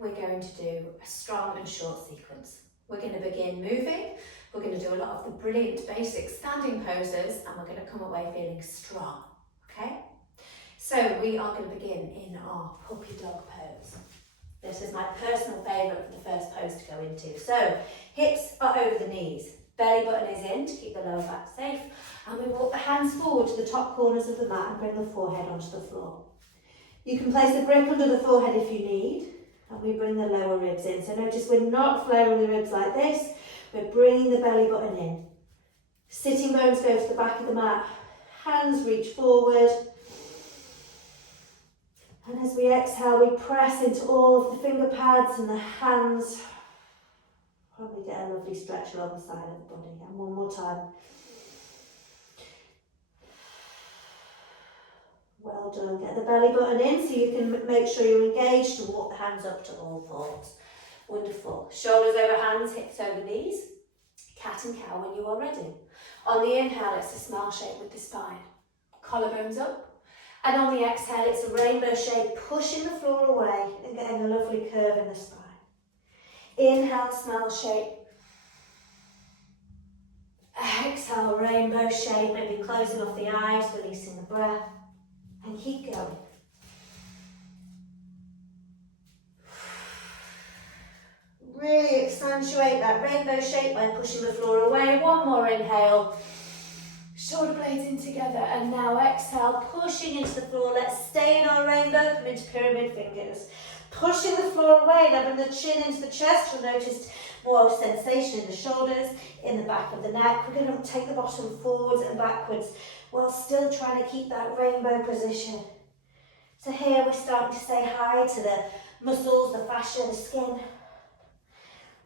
we're going to do a strong and short sequence. We're going to begin moving. We're going to do a lot of the brilliant basic standing poses, and we're going to come away feeling strong, okay? So we are going to begin in our puppy dog pose. This is my personal favourite for the first pose to go into. So hips are over the knees, belly button is in to keep the lower back safe, and we walk the hands forward to the top corners of the mat and bring the forehead onto the floor. You can place a grip under the forehead if you need, and we bring the lower ribs in. So notice we're not flaring the ribs like this, we're bringing the belly button in. Sitting bones go to the back of the mat, hands reach forward. And as we exhale, we press into all of the finger pads and the hands. Probably get a lovely stretch along the side of the body. And one more time. Well done. Get the belly button in so you can make sure you're engaged and walk the hands up to all fours. Wonderful. Shoulders over hands, hips over knees. Cat and cow when you are ready. On the inhale, it's a smile shape with the spine. Collarbones up. And on the exhale, it's a rainbow shape, pushing the floor away and getting a lovely curve in the spine. Inhale, smile shape. Exhale, rainbow shape, maybe closing off the eyes, releasing the breath. And keep going. Really accentuate that rainbow shape by pushing the floor away. One more inhale. Shoulder blades in together, and now exhale, pushing into the floor. Let's stay in our rainbow, come into pyramid fingers. Pushing the floor away, now bring the chin into the chest. You'll notice more sensation in the shoulders, in the back of the neck. We're going to take the bottom forwards and backwards while still trying to keep that rainbow position. So here we're starting to say hi to the muscles, the fascia, the skin.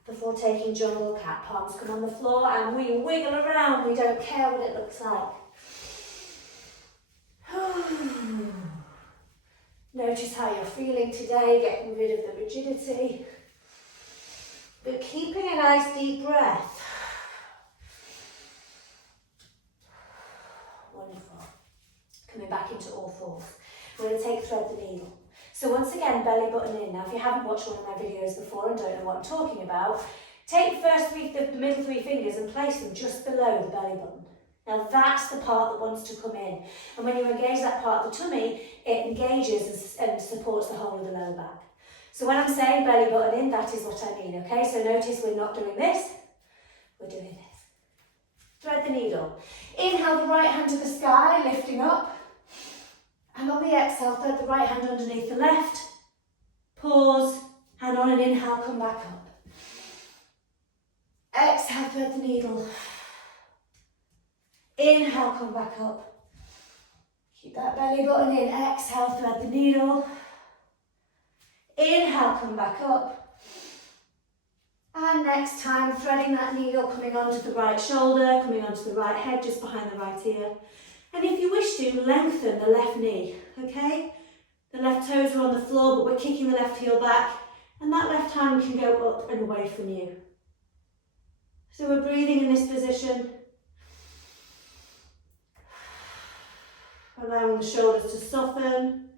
Before taking jungle cat, palms come on the floor and we wiggle around. We don't care what it looks like. Notice how you're feeling today, getting rid of the rigidity. But keeping a nice deep breath. Wonderful. Coming back into all fours. We're going to take thread the needle. So once again, belly button in. Now, if you haven't watched one of my videos before and don't know what I'm talking about, take the middle three fingers and place them just below the belly button. Now, that's the part that wants to come in. And when you engage that part of the tummy, it engages and supports the whole of the lower back. So when I'm saying belly button in, that is what I mean, okay? So notice we're not doing this, we're doing this. Thread the needle. Inhale the right hand to the sky, lifting up. And on the exhale, thread the right hand underneath the left. Pause, and on an inhale, come back up. Exhale, thread the needle. Inhale, come back up. Keep that belly button in. Exhale, thread the needle. Inhale, come back up. And next time, threading that needle, coming onto the right shoulder, coming onto the right head, just behind the right ear. And if you wish to, lengthen the left knee, okay? The left toes are on the floor, but we're kicking the left heel back, and that left hand can go up and away from you. So we're breathing in this position, allowing the shoulders to soften.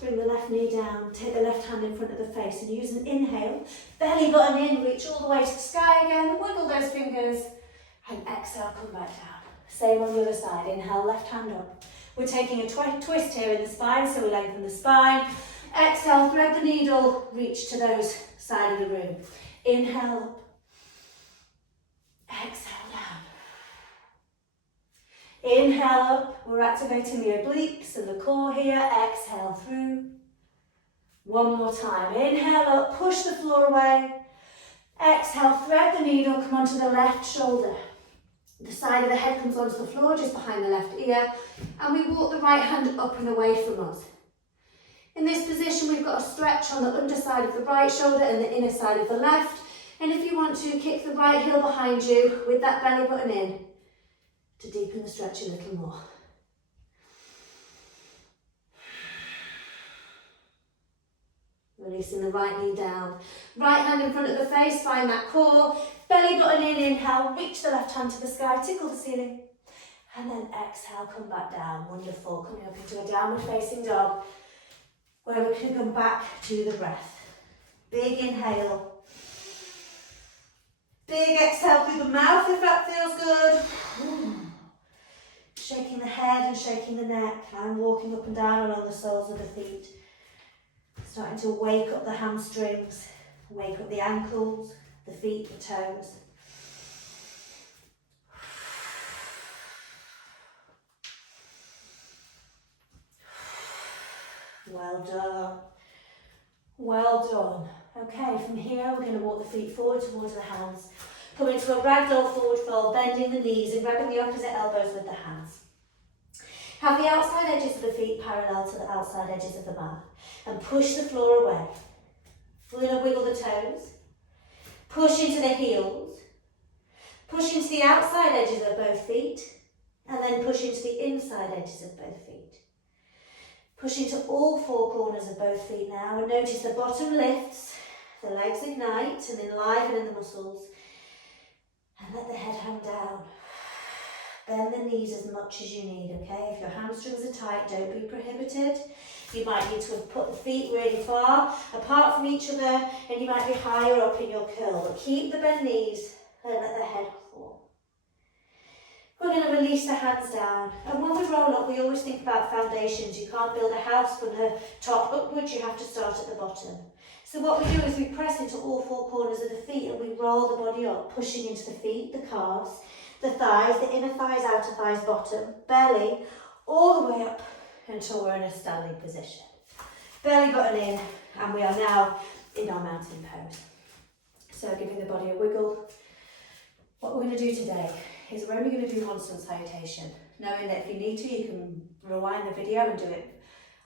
Bring the left knee down, take the left hand in front of the face, and use an inhale, belly button in, reach all the way to the sky again, wiggle those fingers. And exhale, come back down. Same on the other side. Inhale, left hand up. We're taking a twist here in the spine, so we lengthen the spine. Exhale, thread the needle, reach to those side of the room. Inhale up. Exhale down. Inhale up. We're activating the obliques and the core here. Exhale through. One more time. Inhale up, push the floor away. Exhale, thread the needle, come onto the left shoulder. The side of the head comes onto the floor, just behind the left ear, and we walk the right hand up and away from us. In this position, we've got a stretch on the underside of the right shoulder and the inner side of the left, and if you want to, kick the right heel behind you with that belly button in to deepen the stretch a little more. Releasing the right knee down. Right hand in front of the face, find that core. Belly button in, inhale, reach the left hand to the sky, tickle the ceiling. And then exhale, come back down. Wonderful. Coming up into a downward facing dog. where we can come back to the breath. Big inhale. Big exhale through the mouth if that feels good. Shaking the head and shaking the neck and walking up and down along the soles of the feet. Starting to wake up the hamstrings, wake up the ankles, the feet, the toes. Well done. Well done. Okay, from here we're going to walk the feet forward towards the hands. Come into a ragdoll forward fold, bending the knees and grabbing the opposite elbows with the hands. Have the outside edges of the feet parallel to the outside edges of the mat and push the floor away. We're going to wiggle the toes, push into the heels, push into the outside edges of both feet and then push into the inside edges of both feet. Push into all four corners of both feet now and notice the bottom lifts, the legs ignite and enliven in the muscles. And let the head hang down. Bend the knees as much as you need, okay? If your hamstrings are tight, don't be prohibited. You might need to put the feet really far apart from each other and you might be higher up in your curl. But keep the bent knees and let the head fall. We're going to release the hands down. And when we roll up, we always think about foundations. You can't build a house from the top upwards, you have to start at the bottom. So what we do is we press into all four corners of the feet and we roll the body up, pushing into the feet, the calves, the thighs, the inner thighs, outer thighs, bottom, belly, all the way up until we're in a standing position. Belly button in, and we are now in our mountain pose. So giving the body a wiggle. What we're going to do today is we're only going to do constant salutation, knowing that if you need to, you can rewind the video and do it.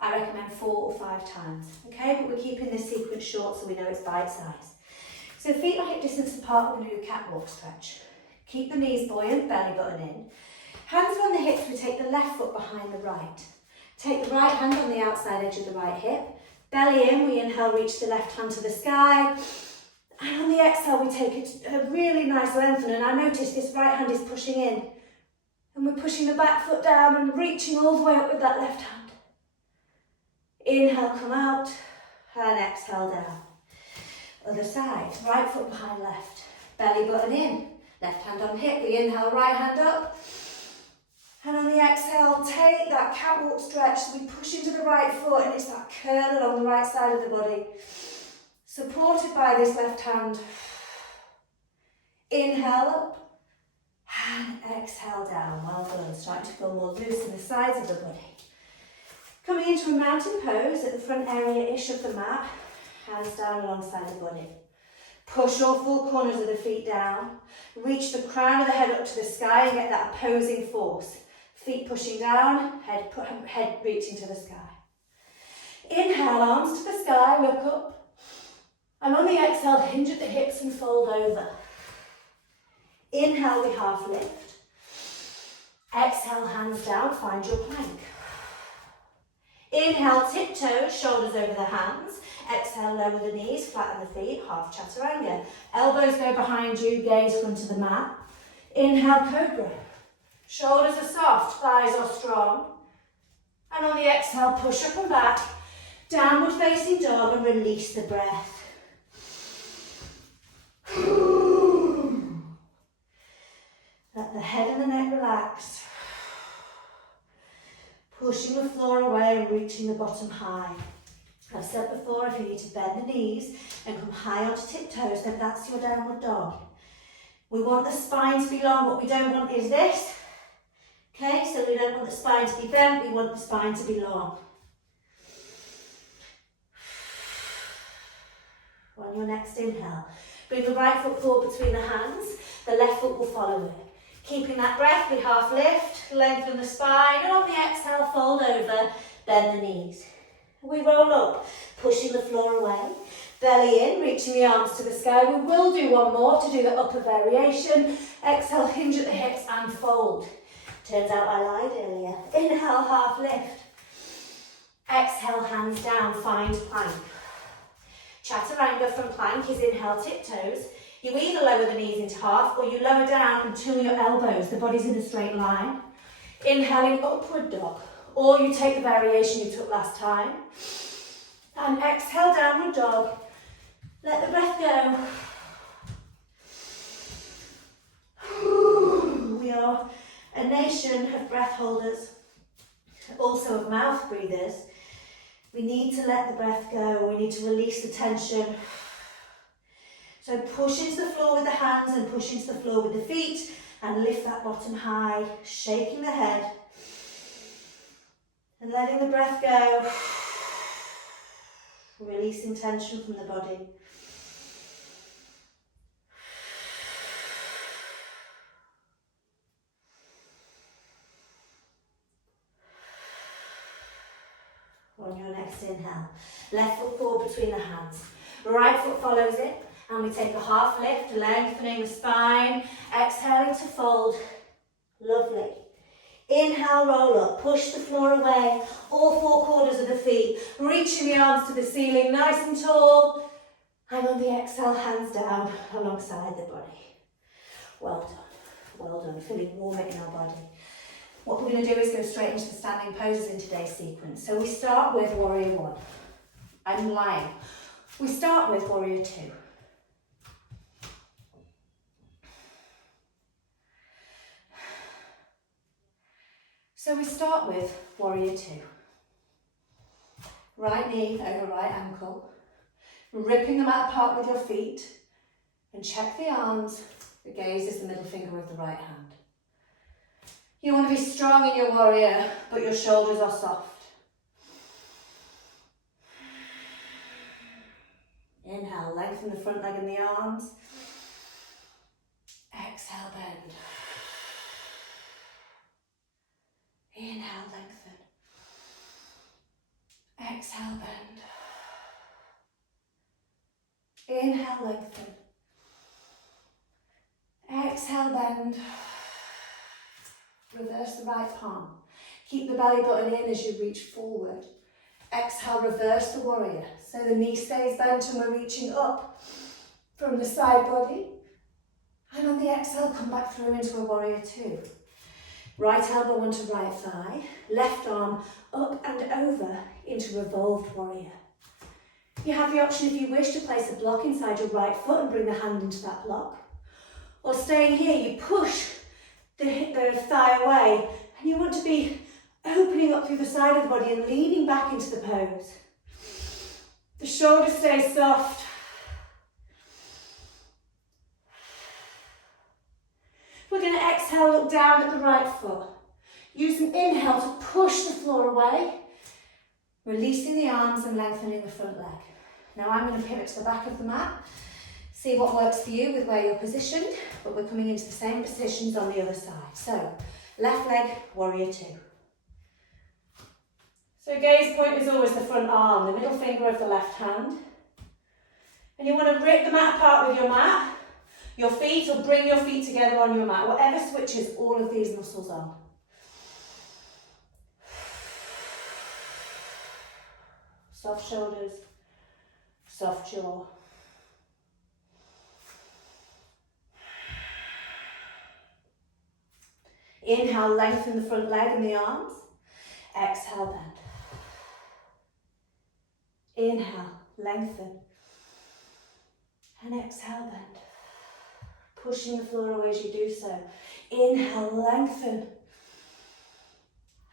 I recommend 4 or 5 times, okay? But we're keeping this sequence short so we know it's bite size. So feet are hip distance apart, we're going to do a catwalk stretch. Keep the knees buoyant, belly button in. Hands on the hips, we take the left foot behind the right. Take the right hand on the outside edge of the right hip. Belly in, we inhale, reach the left hand to the sky. And on the exhale, we take a really nice lengthen. And I notice this right hand is pushing in. And we're pushing the back foot down and reaching all the way up with that left hand. Inhale, come out. And exhale down. Other side, right foot behind left. Belly button in. Left hand on hip, we inhale, right hand up. And on the exhale, take that catwalk stretch. So we push into the right foot and it's that curl along the right side of the body. Supported by this left hand. Inhale up and exhale down. Well done. Starting to feel more loose in the sides of the body. Coming into a mountain pose at the front area-ish of the mat. Hands down alongside the body. Push all 4 corners of the feet down. Reach the crown of the head up to the sky and get that opposing force. Feet pushing down, head reaching to the sky. Inhale, arms to the sky, look up. And on the exhale, hinge at the hips and fold over. Inhale, we half lift. Exhale, hands down, find your plank. Inhale, tiptoes, shoulders over the hands. Exhale, lower the knees, flatten the feet, half chaturanga. Elbows go behind you, gaze front of the mat. Inhale, cobra. Shoulders are soft, thighs are strong. And on the exhale, push up and back. Downward facing dog and release the breath. Let the head and the neck relax. Pushing the floor away and reaching the bottom high. I've said before, if you need to bend the knees and come high onto tiptoes, then that's your downward dog. We want the spine to be long. What we don't want is this. Okay, so we don't want the spine to be bent, we want the spine to be long. On your next inhale, bring the right foot forward between the hands, the left foot will follow it. Keeping that breath, we half lift, lengthen the spine, and on the exhale, fold over, bend the knees. We roll up, pushing the floor away, belly in, reaching the arms to the sky. We will do one more to do the upper variation. Exhale, hinge at the hips and fold. Turns out I lied earlier. Inhale, half lift. Exhale, hands down, find plank. Chaturanga from plank is inhale, tiptoes. You either lower the knees into half or you lower down until your elbows, the body's in a straight line. Inhaling, upward dog. Or you take the variation you took last time. And exhale, downward dog. Let the breath go. We are a nation of breath holders, also of mouth breathers. We need to let the breath go. We need to release the tension. So push into the floor with the hands and push into the floor with the feet and lift that bottom high, shaking the head and letting the breath go, releasing tension from the body. On your next inhale, left foot forward between the hands, right foot follows it, and we take a half lift, lengthening the spine, exhaling to fold. Lovely. Inhale, roll up, push the floor away, all four corners of the feet, reaching the arms to the ceiling, nice and tall, and on the exhale, hands down alongside the body. Well done, feeling warmer in our body. What we're going to do is go straight into the standing poses in today's sequence. So we start with warrior one. I'm lying. We start with warrior two. So we start with warrior two. Right knee over right ankle. Ripping the mat apart with your feet. And check the arms. The gaze is the middle finger of the right hand. You want to be strong in your warrior, but your shoulders are soft. Inhale, lengthen the front leg and the arms. Exhale, bend. Inhale, lengthen. Exhale, bend. Inhale, lengthen. Exhale, bend. Reverse the right palm. Keep the belly button in as you reach forward. Exhale, reverse the warrior. So the knee stays bent and we're reaching up from the side body. And on the exhale, come back through into a warrior two. Right elbow onto right thigh. Left arm up and over into revolved warrior. You have the option, if you wish, to place a block inside your right foot and bring the hand into that block. Or staying here, you push the thigh away, and you want to be opening up through the side of the body and leaning back into the pose. The shoulders stay soft. We're going to exhale, look down at the right foot. Use an inhale to push the floor away, releasing the arms and lengthening the front leg. Now I'm going to pivot to the back of the mat. See what works for you with where you're positioned, but we're coming into the same positions on the other side. So, left leg, warrior two. So gaze point is always the front arm, the middle finger of the left hand. And you want to rip the mat apart with your mat, your feet, or bring your feet together on your mat, whatever switches all of these muscles on. Soft shoulders, soft jaw. Inhale, lengthen the front leg and the arms. Exhale, bend. Inhale, lengthen. And exhale, bend. Pushing the floor away as you do so. Inhale, lengthen.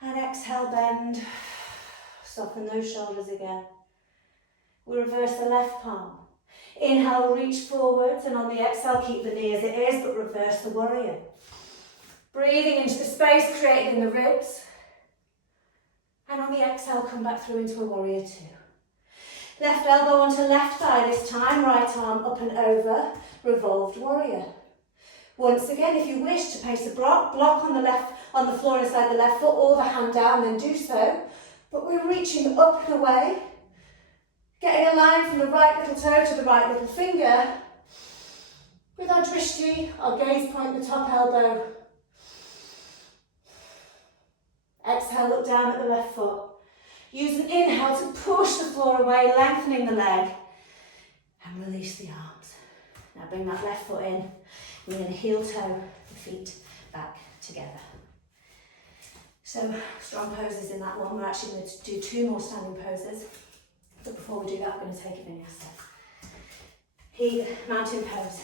And exhale, bend. Soften those shoulders again. We reverse the left palm. Inhale, reach forwards, and on the exhale, keep the knee as it is, but reverse the warrior. Breathing into the space created in the ribs. And on the exhale, come back through into a warrior two. Left elbow onto left thigh this time, right arm up and over, revolved warrior. Once again, if you wish to place a block on the floor inside the left foot or the hand down, then do so. But we're reaching up and away, getting a line from the right little toe to the right little finger, with our drishti, our gaze point, the top elbow. Exhale, look down at the left foot. Use an inhale to push the floor away, lengthening the leg, and release the arms. Now bring that left foot in. We're going to heel toe the feet back together. So strong poses in that one. We're actually going to do two more standing poses. But before we do that, we're going to take a vinyasa. Mountain pose.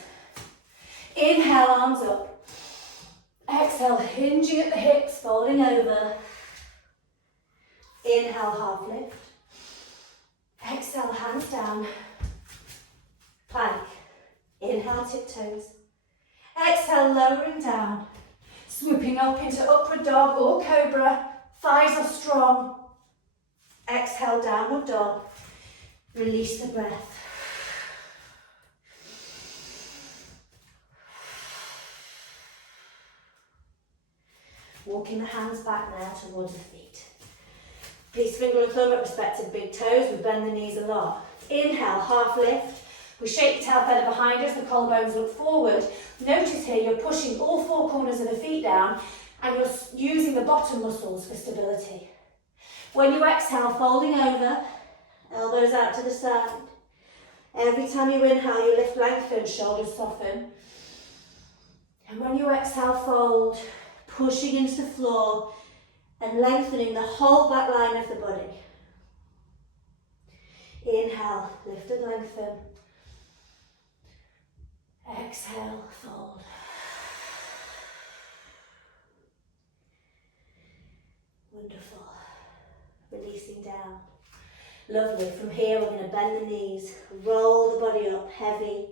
Inhale, arms up. Exhale, hinging at the hips, folding over. Inhale, half lift. Exhale, hands down. Plank. Inhale, tiptoes. Exhale, lowering down. Swooping up into upward dog or cobra. Thighs are strong. Exhale, downward dog. Release the breath. Walking the hands back now towards the feet. Peace finger and thumb at respective big toes. We bend the knees a lot. Inhale, half lift. We shake the tail feather behind us, the collarbones look forward. Notice here you're pushing all four corners of the feet down and you're using the bottom muscles for stability. When you exhale, folding over, elbows out to the side. Every time you inhale, you lift, lengthen, shoulders soften. And when you exhale, fold, pushing into the floor and lengthening the whole back line of the body. Inhale, lift and lengthen. Exhale, fold. Wonderful. Releasing down. Lovely. From here, we're going to bend the knees, roll the body up heavy,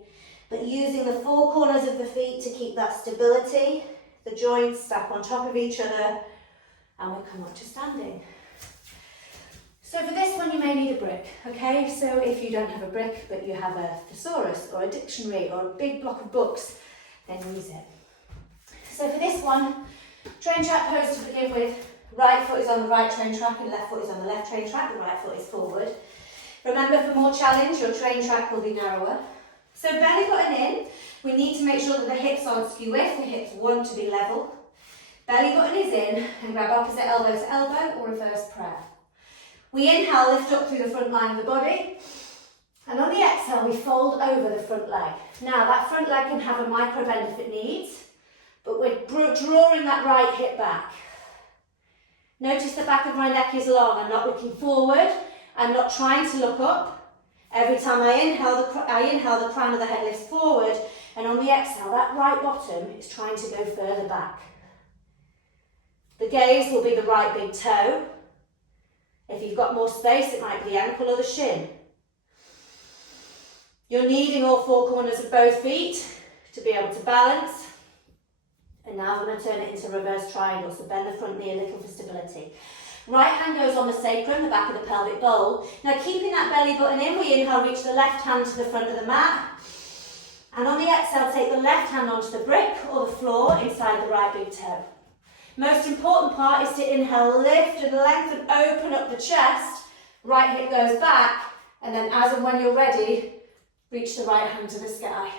but using the four corners of the feet to keep that stability. The joints stack on top of each other, and we come up to standing. So for this one, you may need a brick, okay? So if you don't have a brick, but you have a thesaurus or a dictionary or a big block of books, then use it. So for this one, train track pose to begin with. Right foot is on the right train track and left foot is on the left train track. The right foot is forward. Remember, for more challenge, your train track will be narrower. So belly button in. We need to make sure that the hips aren't skew if. The hips want to be level. Belly button is in and grab opposite elbow to elbow or reverse prayer. We inhale, lift up through the front line of the body. And on the exhale, we fold over the front leg. Now, that front leg can have a micro bend if it needs, but we're drawing that right hip back. Notice the back of my neck is long. I'm not looking forward. I'm not trying to look up. Every time I inhale, the crown of the head lifts forward, and on the exhale, that right bottom is trying to go further back. The gaze will be the right big toe. If you've got more space, it might be the ankle or the shin. You're kneading all four corners of both feet to be able to balance. And now we're going to turn it into reverse triangle, so bend the front knee a little for stability. Right hand goes on the sacrum, the back of the pelvic bowl. Now keeping that belly button in, we inhale, reach the left hand to the front of the mat. And on the exhale, take the left hand onto the brick or the floor inside the right big toe. Most important part is to inhale, lift and lengthen, open up the chest. Right hip goes back, and then as and when you're ready, reach the right hand to the sky.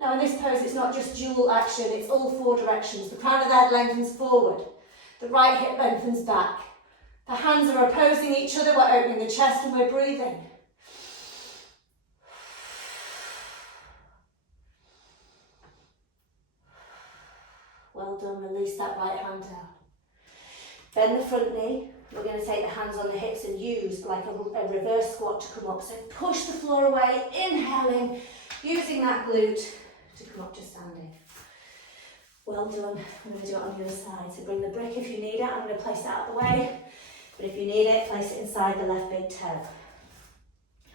Now in this pose, it's not just dual action, it's all four directions. The crown of the head lengthens forward. The right hip lengthens back. The hands are opposing each other, we're opening the chest and we're breathing. Well done, release that right hand down. Bend the front knee. We're going to take the hands on the hips and use like a reverse squat to come up. So push the floor away, inhaling, using that glute to come up to standing. Well done. I'm going to do it on the other side. So bring the brick if you need it. I'm going to place it out of the way. But if you need it, place it inside the left big toe.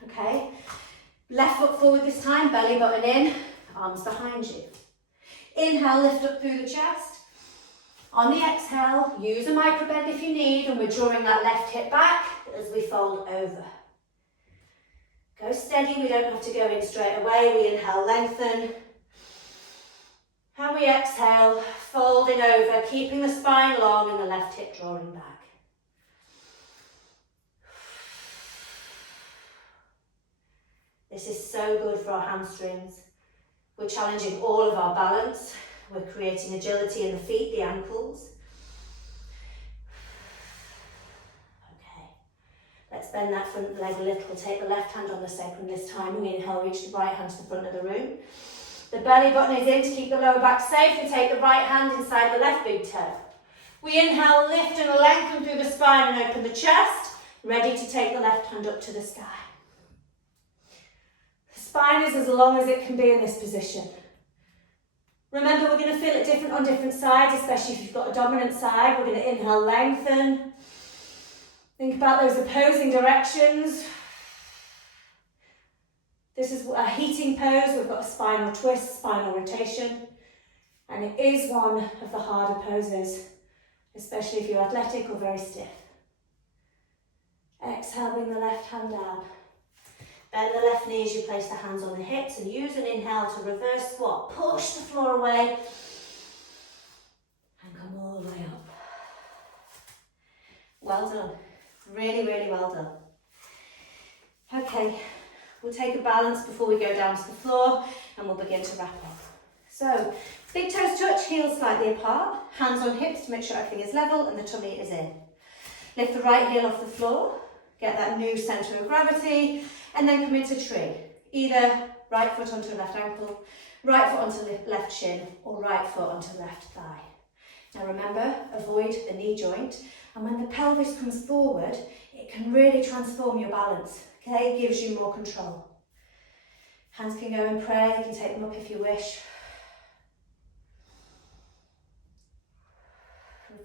Okay? Left foot forward this time, belly button in, arms behind you. Inhale, lift up through the chest. On the exhale, use a micro bend if you need, and we're drawing that left hip back as we fold over. Go steady, we don't have to go in straight away. We inhale, lengthen. And we exhale, folding over, keeping the spine long and the left hip drawing back. This is so good for our hamstrings. We're challenging all of our balance. We're creating agility in the feet, the ankles. Okay, let's bend that front leg a little. We'll take the left hand on the sacrum this time. We inhale, reach the right hand to the front of the room. The belly button is in to keep the lower back safe. We take the right hand inside the left big toe. We inhale, lift and lengthen through the spine and open the chest. Ready to take the left hand up to the sky. The spine is as long as it can be in this position. Remember, we're going to feel it different on different sides, especially if you've got a dominant side. We're going to inhale, lengthen. Think about those opposing directions. This is a heating pose. We've got a spinal twist, spinal rotation. And it is one of the harder poses, especially if you're athletic or very stiff. Exhale, bring the left hand down. Bend the left knee as you place the hands on the hips and use an inhale to reverse squat. Push the floor away and come all the way up. Well done. Really, really well done. Okay, we'll take a balance before we go down to the floor and we'll begin to wrap up. So, big toes touch, heels slightly apart, hands on hips to make sure everything is level and the tummy is in. Lift the right heel off the floor, get that new centre of gravity, and then come into tree. Either right foot onto left ankle, right foot onto left shin, or right foot onto left thigh. Now remember, avoid the knee joint, and when the pelvis comes forward, it can really transform your balance, okay? It gives you more control. Hands can go in prayer, you can take them up if you wish.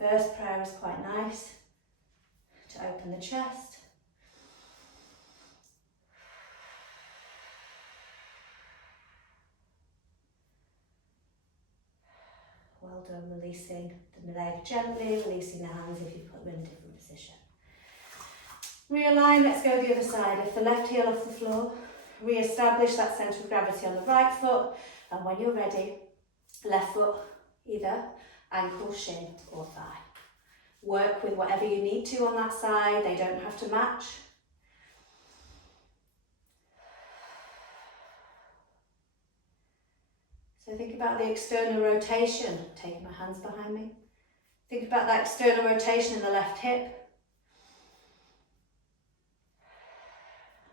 Reverse prayer is quite nice to open the chest. Well done, releasing the leg gently, releasing the hands if you've put them in a different position. Realign, let's go the other side. Lift the left heel off the floor, re-establish that centre of gravity on the right foot, and when you're ready, left foot, either ankle, shin or thigh. Work with whatever you need to on that side, they don't have to match. So think about the external rotation, taking my hands behind me. Think about that external rotation in the left hip.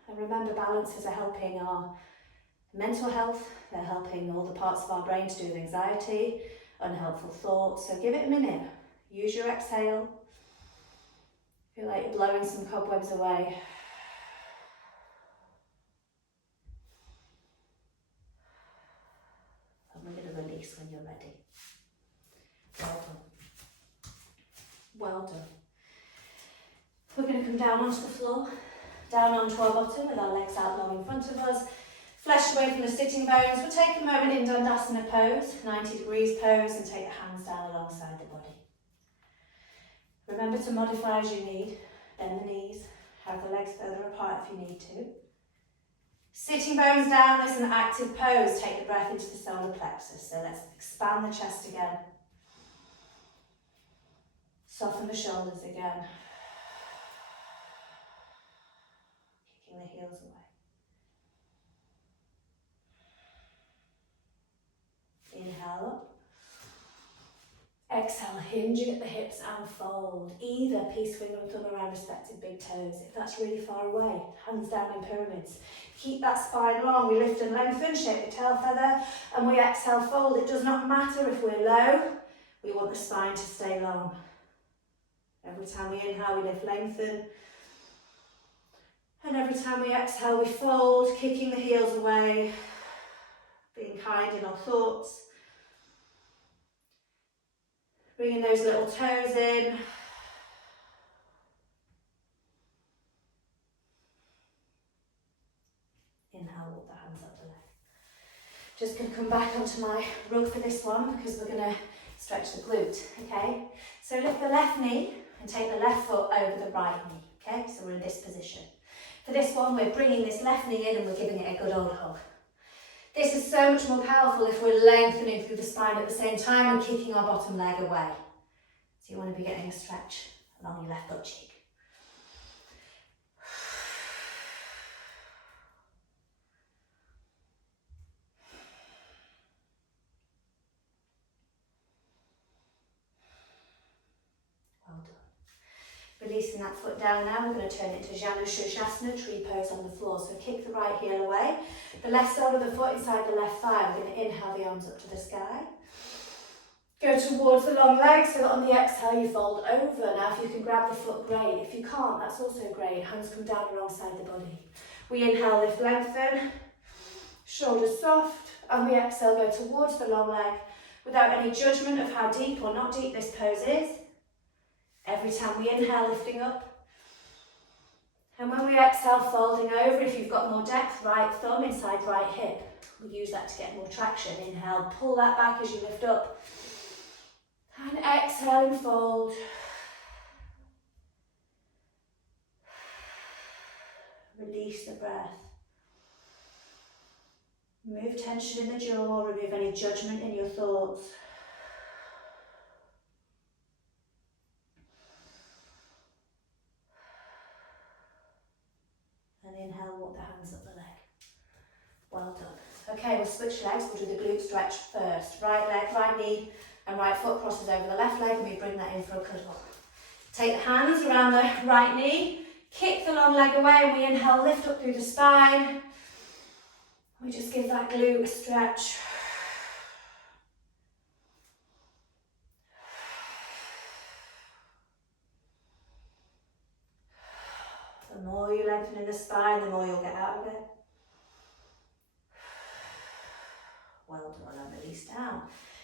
And remember, balances are helping our mental health, they're helping all the parts of our brain to do with anxiety, unhelpful thoughts. So give it a minute. Use your exhale. Feel like you're blowing some cobwebs away. And we're going to release when you're ready. Well done. Well done. We're going to come down onto the floor, down onto our bottom with our legs out long in front of us. Flesh away from the sitting bones. We'll take a moment in Dandasana pose, 90 degrees pose, and take the hands down alongside the body. Remember to modify as you need. Bend the knees, have the legs further apart if you need to. Sitting bones down, this is an active pose. Take the breath into the solar plexus. So let's expand the chest again. Soften the shoulders again. Kicking the heels away. Inhale up. Exhale, hinge at the hips and fold. Either peace finger and thumb around respective big toes. If that's really far away, hands down in pyramids. Keep that spine long. We lift and lengthen, shape the tail feather, and we exhale, fold. It does not matter if we're low. We want the spine to stay long. Every time we inhale, we lift, lengthen. And every time we exhale, we fold, kicking the heels away, being kind in our thoughts. Bringing those little toes in. Inhale, walk the hands up the leg. Just going to come back onto my rug for this one because we're going to stretch the glute, okay? So lift the left knee and take the left foot over the right knee, okay? So we're in this position. For this one, we're bringing this left knee in and we're giving it a good old hug. This is so much more powerful if we're lengthening through the spine at the same time and kicking our bottom leg away. So you want to be getting a stretch along your left butt cheek. Well done. Releasing that foot down now, we're going to turn it into Janu Shirshasana, tree pose on the floor. So kick the right heel away, the left sole of the foot inside the left thigh. We're going to inhale the arms up to the sky. Go towards the long leg so that on the exhale you fold over. Now if you can grab the foot, great. If you can't, that's also great. Hands come down alongside the body. We inhale, lift, lengthen. Shoulders soft. And we exhale, go towards the long leg without any judgment of how deep or not deep this pose is. Every time we inhale, lifting up. And when we exhale, folding over. If you've got more depth, right thumb inside right hip. We'll use that to get more traction. Inhale, pull that back as you lift up. And exhale and fold. Release the breath. Remove tension in the jaw, remove any judgment in your thoughts. And inhale, walk the hands up the leg. Well done. Okay, we'll switch legs. We'll do the glute stretch first. Right leg, right knee, and right foot crosses over the left leg, and we bring that in for a cuddle. Take the hands around the right knee, kick the long leg away, and we inhale, lift up through the spine. We just give that glute a stretch. The more you lengthen in the spine, the more you'll get out of it. Well done, and release down.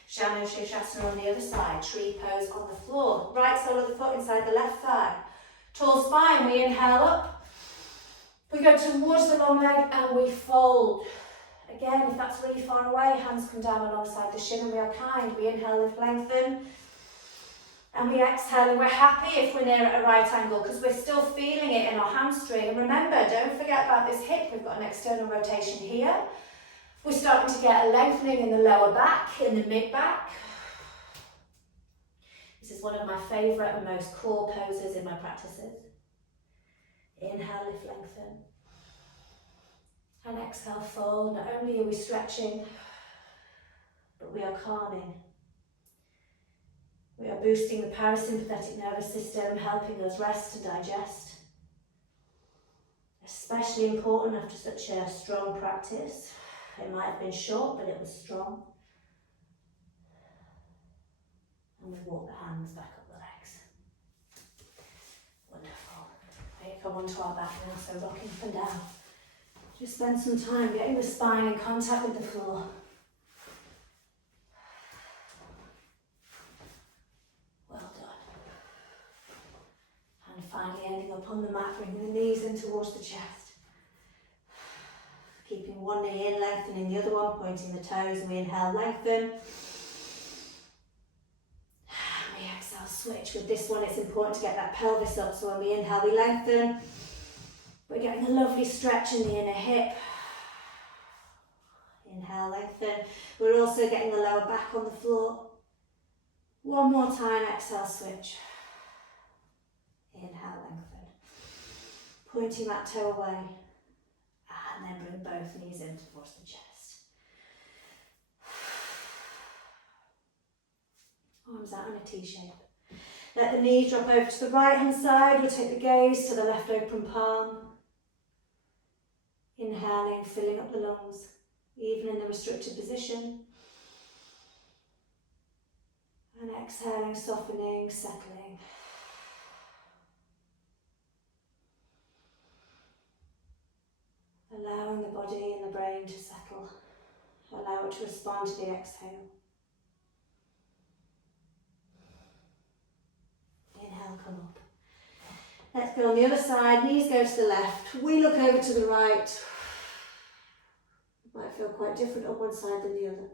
Shannon Shirshasana on the other side, tree pose on the floor. Right sole of the foot inside the left thigh. Tall spine, we inhale up. We go towards the long leg and we fold. Again, if that's really far away, hands come down alongside the shin and we are kind. We inhale, lift, lengthen. And we exhale, and we're happy if we're near at a right angle because we're still feeling it in our hamstring. And remember, don't forget about this hip. We've got an external rotation here. We're starting to get a lengthening in the lower back, in the mid-back. This is one of my favourite and most core poses in my practices. Inhale, lift, lengthen. And exhale, fold. Not only are we stretching, but we are calming. We are boosting the parasympathetic nervous system, helping us rest and digest. Especially important after such a strong practice. It might have been short, but it was strong. And we walk the hands back up the legs. Wonderful. Here, come onto our back now, so rocking up and down. Just spend some time getting the spine in contact with the floor. Well done. And finally ending up on the mat, bringing the knees in towards the chest. Keeping one knee in, lengthening the other one, pointing the toes, and we inhale, lengthen. We exhale, switch. With this one, it's important to get that pelvis up, so when we inhale, we lengthen. We're getting a lovely stretch in the inner hip. Inhale, lengthen. We're also getting the lower back on the floor. One more time, exhale, switch. Inhale, lengthen. Pointing that toe away. And then bring both knees in towards the chest. Arms out in a T shape. Let the knees drop over to the right hand side. We'll take the gaze to the left open palm. Inhaling, filling up the lungs, even in the restricted position. And exhaling, softening, settling. Allowing the body and the brain to settle. Allow it to respond to the exhale. Inhale, come up. Let's go on the other side. Knees go to the left. We look over to the right. It might feel quite different on one side than the other.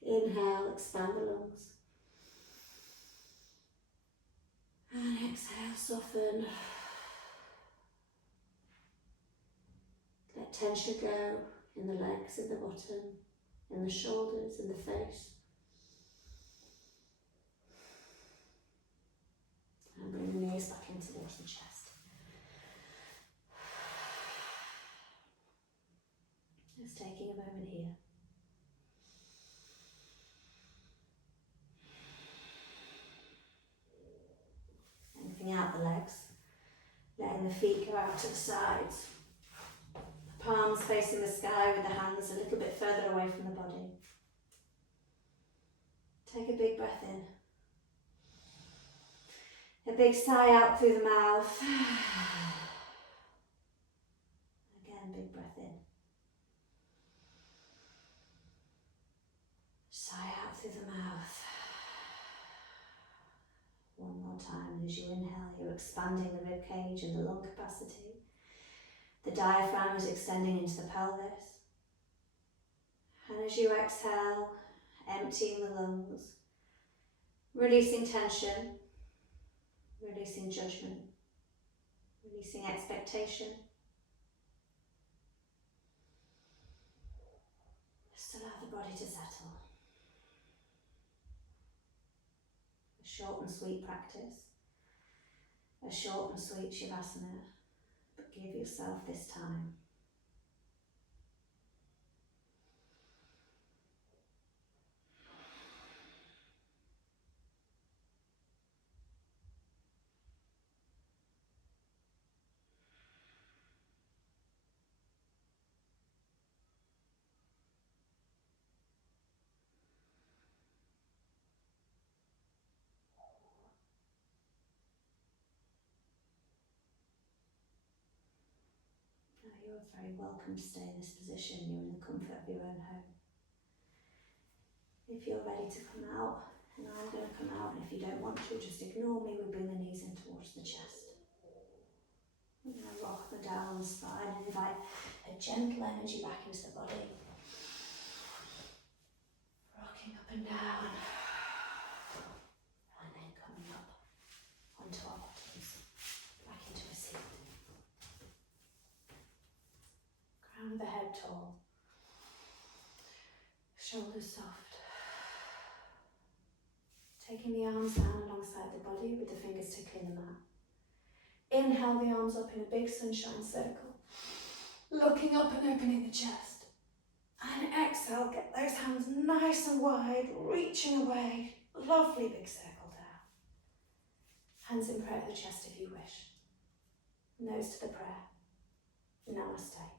Inhale, expand the lungs. And exhale, soften. Let tension go in the legs, in the bottom, in the shoulders, in the face. And bring the knees back in towards the chest. Just taking a moment here. Lengthening out the legs, letting the feet go out to the sides. Palms facing the sky with the hands a little bit further away from the body. Take a big breath in. A big sigh out through the mouth. Again, big breath in. Sigh out through the mouth. One more time. As you inhale, you're expanding the rib cage and the lung capacity. The diaphragm is extending into the pelvis. And as you exhale, emptying the lungs, releasing tension, releasing judgment, releasing expectation. Just allow the body to settle. A short and sweet practice, a short and sweet Shavasana, but give yourself this time. Now you're very welcome to stay in this position. You're in the comfort of your own home. If you're ready to come out, and I'm going to come out, and if you don't want to, just ignore me. We bring the knees in towards the chest. We're going to rock the down the spine and invite a gentle energy back into the body. Rocking up and down. And then coming up onto our bottoms. Back into a seat. Crown of the head tall. Shoulders soft. Taking the arms down alongside the body with the fingers tickling the mat. Inhale the arms up in a big sunshine circle. Looking up and opening the chest. And exhale, get those hands nice and wide, reaching away. Lovely big circle down. Hands in prayer at the chest if you wish. Nose to the prayer. Namaste.